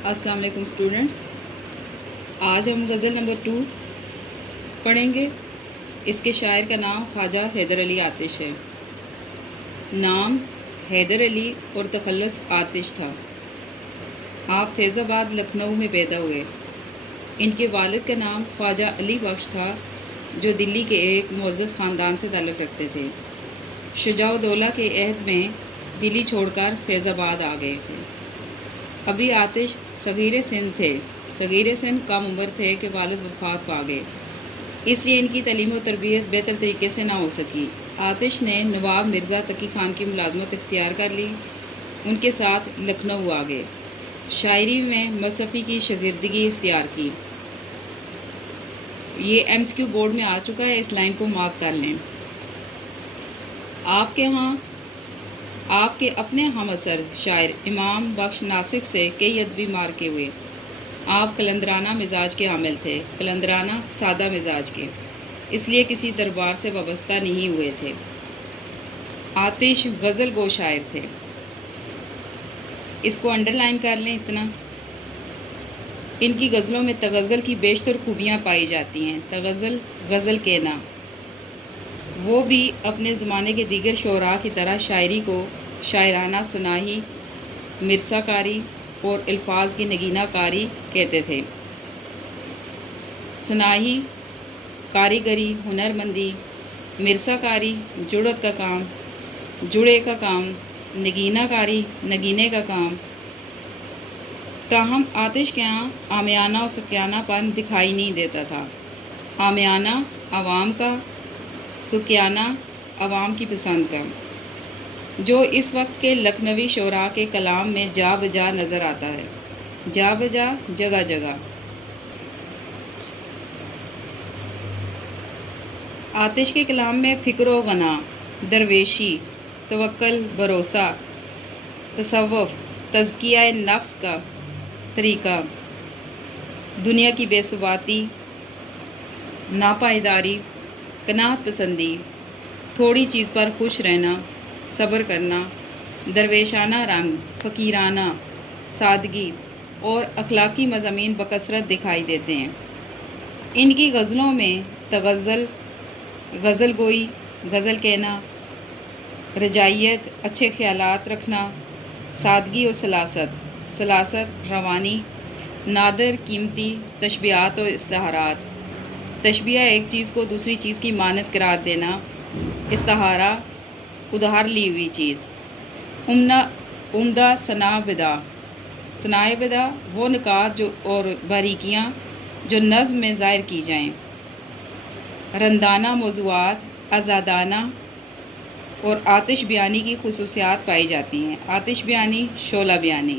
السلام علیکم اسٹوڈنٹس، آج ہم غزل نمبر 2 پڑھیں گے۔ اس کے شاعر کا نام خواجہ حیدر علی آتش ہے۔ نام حیدر علی اور تخلص آتش تھا۔ آپ فیض آباد لکھنؤ میں پیدا ہوئے۔ ان کے والد کا نام خواجہ علی بخش تھا، جو دلی کے ایک معزز خاندان سے تعلق رکھتے تھے۔ شجاع الدولہ کے عہد میں دلی چھوڑ کر فیض آباد آ گئے تھے۔ ابھی آتش صغیر سن تھے۔ صغیر سن کم عمر تھے کہ والد وفات پا گئے، اس لیے ان کی تعلیم و تربیت بہتر طریقے سے نہ ہو سکی۔ آتش نے نواب مرزا تقی خان کی ملازمت اختیار کر لی، ان کے ساتھ لکھنؤ آ گئے۔ شاعری میں مصحفی کی شاگردگی اختیار کی۔ یہ MCQ بورڈ میں آ چکا ہے، اس لائن کو مارک کر لیں۔ آپ کے اپنے ہم اثر شاعر امام بخش ناسک سے کئی ادبی مارکے ہوئے۔ آپ قلندرانہ مزاج کے حامل تھے، قلندرانہ سادہ مزاج کے، اس لیے کسی دربار سے وابستہ نہیں ہوئے تھے۔ آتش غزل گو شاعر تھے۔ اس کو انڈر لائن کر لیں اتنا۔ ان کی غزلوں میں تغزل کی بیشتر خوبیاں پائی جاتی ہیں۔ تغزل، غزل کہنا، وہ بھی اپنے زمانے کے دیگر شعراء کی طرح شاعری کو شاعرانہ ثنائی، مرثا کاری اور الفاظ کی نگینہ کاری کہتے تھے۔ ثنائی، کاریگری، ہنر مندی، مرثا کاری، جڑت کا کام، جڑے کا کام، نگینہ کاری، نگینے کا کام۔ تاہم آتش کے یہاں عامیانہ اور سکیانہ پن دکھائی نہیں دیتا تھا۔ عامیانہ عوام کا، سکیانہ عوام کی پسند کا، جو اس وقت کے لکھنوی شعراء کے کلام میں جا بجا نظر آتا ہے۔ جا بجا، جگہ جگہ۔ آتش کے کلام میں فکر و غنا، درویشی، توکل، بھروسہ، تصوف، تزکیہ نفس کا طریقہ، دنیا کی بے ثباتی، ناپائیداری، قناعت پسندی، تھوڑی چیز پر خوش رہنا، صبر کرنا، درویشانہ رنگ، فقیرانہ سادگی اور اخلاقی مضامین بکثرت دکھائی دیتے ہیں۔ ان کی غزلوں میں تغزل، غزل گوئی، غزل کہنا، رجائیت، اچھے خیالات رکھنا، سادگی و سلاست، روانی، نادر قیمتی، تشبیہات و استعارات۔ تشبیہ ایک چیز کو دوسری چیز کی مانند قرار دینا، استعارہ ادھار لی ہوئی چیز۔ عمدہ ثناء بدیع، وہ نکات اور باریکیاں جو نظم میں ظاہر کی جائیں۔ رندانہ موضوعات، آزادانہ اور آتش بیانی کی خصوصیات پائی جاتی ہیں۔ آتش بیانی، شعلہ بیانی۔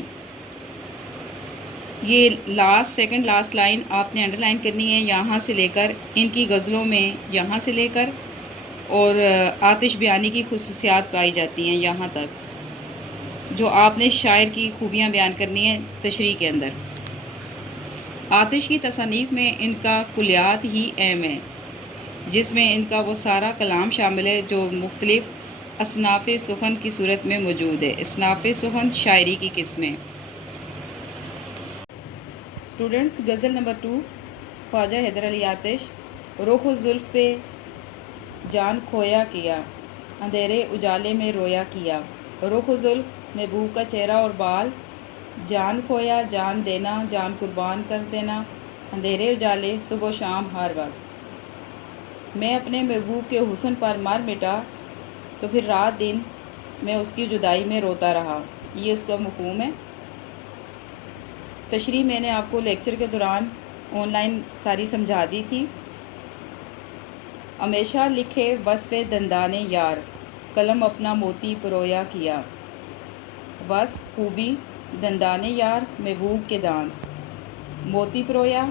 یہ سیکنڈ لاسٹ لائن آپ نے انڈر لائن کرنی ہے، یہاں سے لے کر ان کی غزلوں میں یہاں سے لے کر اور آتش بیانی کی خصوصیات پائی جاتی ہیں یہاں تک، جو آپ نے شاعر کی خوبیاں بیان کرنی ہیں تشریح کے اندر۔ آتش کی تصانیف میں ان کا کلیات ہی اہم ہے، جس میں ان کا وہ سارا کلام شامل ہے جو مختلف اصناف سخن کی صورت میں موجود ہے۔ اصناف سخن، شاعری کی قسمیں۔ اسٹوڈنٹس، غزل نمبر 2 خواجہ حیدر علی آتش۔ رخ و زلف پہ جان کھویا کیا، اندھیرے اجالے میں رویا کیا۔ رخ و زلف، محبوب کا چہرہ اور بال، جان کھویا، جان دینا، جان قربان کر دینا، اندھیرے اجالے، صبح و شام، ہر وقت۔ میں اپنے محبوب کے حسن پر مر مٹا تو پھر رات دن میں اس کی جدائی میں روتا رہا۔ یہ اس کا مفہوم ہے۔ تشریح میں نے آپ کو لیکچر کے دوران آن لائن ساری سمجھا دی تھی۔ ہمیشہ لکھے وصف دندان یار، قلم اپنا موتی پرویا کیا۔ وصف، خوبی، دندان یار، محبوب کے دانت، موتی پرویا۔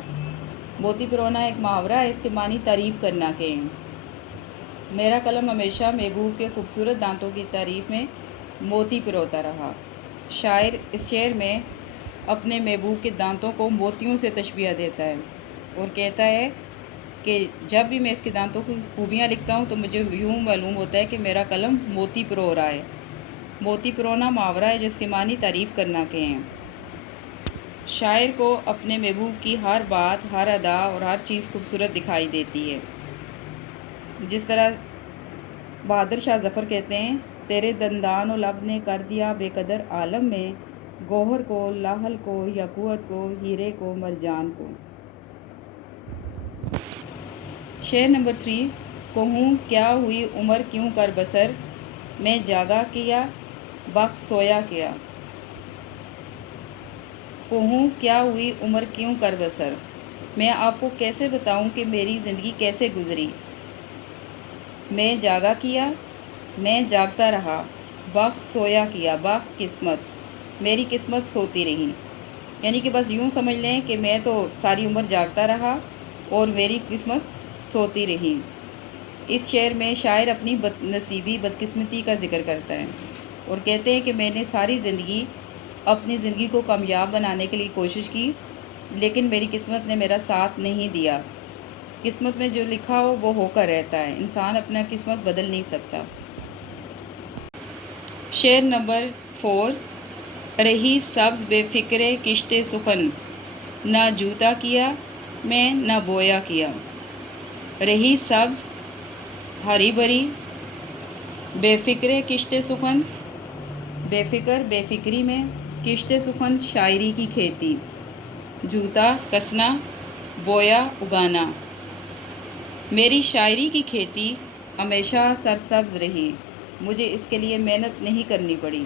موتی پرونا ایک محاورہ ہے، اس کے معنی تعریف کرنا کے ہیں۔ میرا قلم ہمیشہ محبوب کے خوبصورت دانتوں کی تعریف میں موتی پروتا رہا۔ شاعر اس شعر میں اپنے محبوب کے دانتوں کو موتیوں سے تشبیہ دیتا ہے اور کہتا ہے کہ جب بھی میں اس کے دانتوں کی خوبیاں لکھتا ہوں تو مجھے یوں معلوم ہوتا ہے کہ میرا قلم موتی پرو رہا ہے۔ موتی پرونا محاورہ ہے جس کے معنی تعریف کرنا کے ہیں۔ شاعر کو اپنے محبوب کی ہر بات، ہر ادا اور ہر چیز خوبصورت دکھائی دیتی ہے۔ جس طرح بہادر شاہ ظفر کہتے ہیں، تیرے دندان و لب نے کر دیا بے قدر عالم میں، گوہر کو، لاحل کو، یاقوت کو، ہیرے کو، مرجان کو۔ شعر نمبر 3، کہوں کیا ہوئی عمر کیوں کر بسر، میں جاگا کیا وقت سویا کیا۔ کہوں کیا ہوئی عمر کیوں کر بسر، میں آپ کو کیسے بتاؤں کہ میری زندگی کیسے گزری۔ میں جاگا کیا، میں جاگتا رہا، وقت سویا کیا، وقت قسمت، میری قسمت سوتی رہی۔ یعنی کہ بس یوں سمجھ لیں کہ میں تو ساری عمر جاگتا رہا اور میری قسمت سوتی رہی۔ اس شعر میں شاعر اپنی بد نصیبی، بدقسمتی کا ذکر کرتا ہے اور کہتے ہیں کہ میں نے ساری زندگی اپنی زندگی کو کامیاب بنانے کے لیے کوشش کی، لیکن میری قسمت نے میرا ساتھ نہیں دیا۔ قسمت میں جو لکھا ہو وہ کر رہتا ہے، انسان اپنا قسمت بدل نہیں سکتا۔ شعر نمبر 4، رہی سبز بے فکر کشت سخن، نہ جوتا کیا میں نہ بویا کیا۔ رہی سبز، ہری بھری، بے فکر کشت سخن، بے فکر، بے فکری میں، کشت سخن شاعری کی کھیتی، جوتا کسنا، بویا اگانا۔ میری شاعری کی کھیتی ہمیشہ سرسبز رہی، مجھے اس کے لیے محنت نہیں کرنی پڑی۔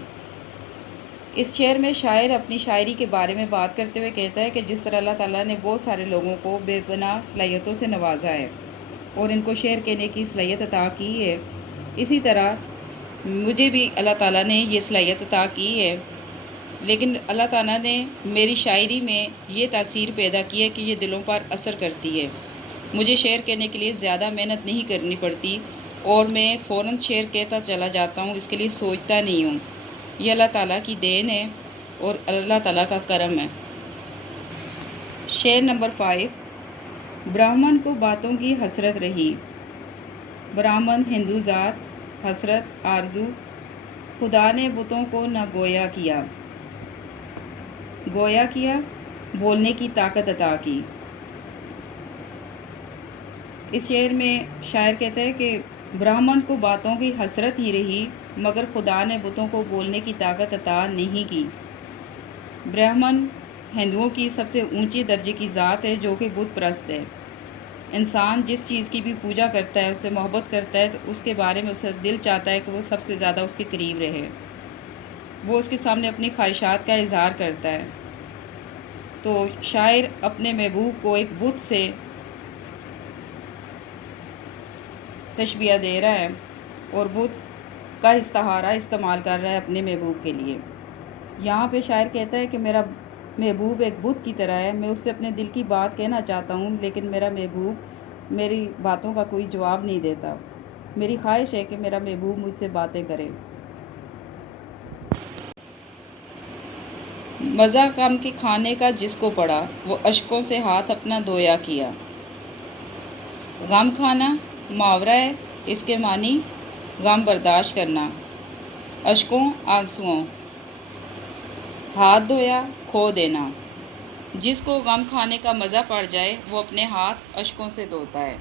اس شعر میں شاعر اپنی شاعری کے بارے میں بات کرتے ہوئے کہتا ہے کہ جس طرح اللہ تعالیٰ نے بہت سارے لوگوں کو بے پناہ صلاحیتوں سے نوازا ہے اور ان کو شعر کہنے کی صلاحیت عطا کی ہے، اسی طرح مجھے بھی اللہ تعالیٰ نے یہ صلاحیت عطا کی ہے، لیکن اللہ تعالیٰ نے میری شاعری میں یہ تاثیر پیدا کی ہے کہ یہ دلوں پر اثر کرتی ہے۔ مجھے شعر کہنے کے لیے زیادہ محنت نہیں کرنی پڑتی اور میں فوراً شعر کہتا چلا جاتا ہوں، اس کے لیے سوچتا نہیں ہوں۔ یہ اللہ تعالیٰ کی دین ہے اور اللہ تعالیٰ کا کرم ہے۔ شعر نمبر 5، برہمن کو باتوں کی حسرت رہی، برہمن ہندو ذات، حسرت آرزو، خدا نے بتوں کو نہ گویا کیا، گویا کیا، بولنے کی طاقت عطا کی۔ اس شعر میں شاعر کہتا ہے کہ برہمن کو باتوں کی حسرت ہی رہی مگر خدا نے بتوں کو بولنے کی طاقت عطا نہیں کی۔ برہمن ہندوؤں کی سب سے اونچی درجے کی ذات ہے جو کہ بت پرست ہے۔ انسان جس چیز کی بھی پوجا کرتا ہے، اس سے محبت کرتا ہے، تو اس کے بارے میں اسے دل چاہتا ہے کہ وہ سب سے زیادہ اس کے قریب رہے، وہ اس کے سامنے اپنی خواہشات کا اظہار کرتا ہے۔ تو شاعر اپنے محبوب کو ایک بت سے تشبیہ دے رہا ہے اور بت کا استعارہ استعمال کر رہا ہے اپنے محبوب کے لیے۔ یہاں پہ شاعر کہتا ہے کہ میرا محبوب ایک بت کی طرح ہے، میں اس سے اپنے دل کی بات کہنا چاہتا ہوں لیکن میرا محبوب میری باتوں کا کوئی جواب نہیں دیتا۔ میری خواہش ہے کہ میرا محبوب مجھ سے باتیں کرے۔ مزہ غم کے کھانے کا جس کو پڑا، وہ اشکوں سے ہاتھ اپنا دھویا کیا۔ غم کھانا محاورہ ہے، اس کے معنی غم برداشت کرنا، اشکوں آنسوؤں، ہاتھ دھویا کھو دینا۔ جس کو غم کھانے کا مزہ پڑ جائے وہ اپنے ہاتھ اشکوں سے دھوتا ہے۔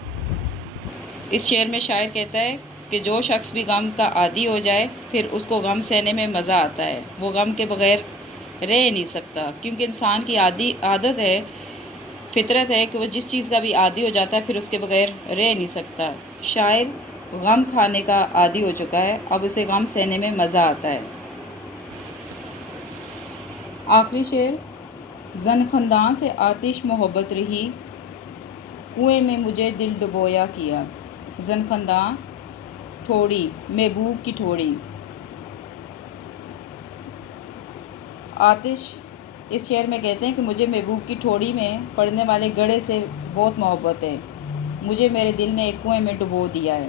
اس شعر میں شاعر کہتا ہے کہ جو شخص بھی غم کا عادی ہو جائے پھر اس کو غم سہنے میں مزہ آتا ہے، وہ غم کے بغیر رہ نہیں سکتا، کیونکہ انسان کی عادت ہے، فطرت ہے کہ وہ جس چیز کا بھی عادی ہو جاتا ہے پھر اس کے بغیر رہ نہیں سکتا۔ شاعر غم کھانے کا عادی ہو چکا ہے، اب اسے غم سہنے میں مزہ آتا ہے۔ آخری شعر، زن خنداں سے آتش محبت رہی، کنویں میں مجھے دل ڈبویا کیا۔ زن خنداں ٹھوڑی، محبوب کی ٹھوڑی، آتش اس شعر میں کہتے ہیں کہ مجھے محبوب کی ٹھوڑی میں پڑنے والے گڑھے سے بہت محبت ہے، مجھے میرے دل نے ایک کنویں میں ڈبو دیا ہے۔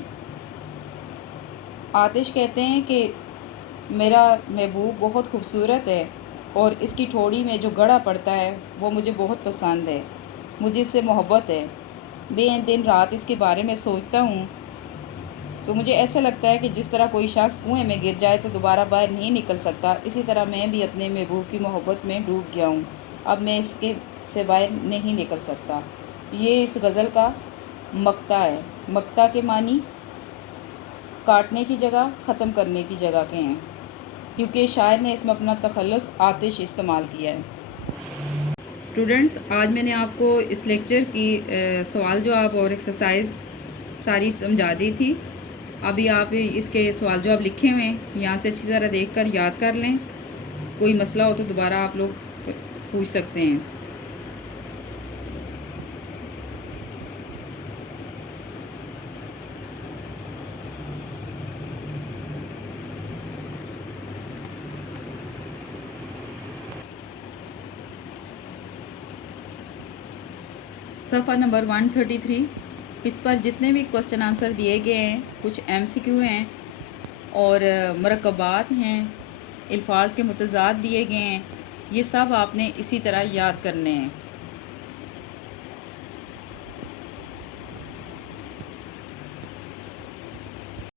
آتش کہتے ہیں کہ میرا محبوب بہت خوبصورت ہے اور اس کی ٹھوڑی میں جو گڑھا پڑتا ہے وہ مجھے بہت پسند ہے، مجھے اس سے محبت ہے۔ میں دن رات اس کے بارے میں سوچتا ہوں تو مجھے ایسا لگتا ہے کہ جس طرح کوئی شخص کنویں میں گر جائے تو دوبارہ باہر نہیں نکل سکتا، اسی طرح میں بھی اپنے محبوب کی محبت میں ڈوب گیا ہوں۔ اب میں اس کے سے باہر نہیں نکل سکتا۔ یہ اس غزل کا مقطع ہے۔ مقطع کے معنی کاٹنے کی جگہ، ختم کرنے کی جگہ کے ہیں، کیونکہ شاعر نے اس میں اپنا تخلص آتش استعمال کیا ہے۔ اسٹوڈنٹس، آج میں نے آپ کو اس لیکچر کی سوال جواب اور ایکسرسائز ساری سمجھا دی تھی۔ ابھی آپ اس کے سوال جواب لکھے ہوئے ہیں، یہاں سے اچھی طرح دیکھ کر یاد کر لیں۔ کوئی مسئلہ ہو تو دوبارہ آپ لوگ پوچھ سکتے ہیں۔ صفحہ نمبر 133، اس پر جتنے بھی کوسچن آنسر دیے گئے ہیں، کچھ ایم سی کیو ہیں اور مرکبات ہیں، الفاظ کے متضاد دیے گئے ہیں، یہ سب آپ نے اسی طرح یاد کرنے ہیں۔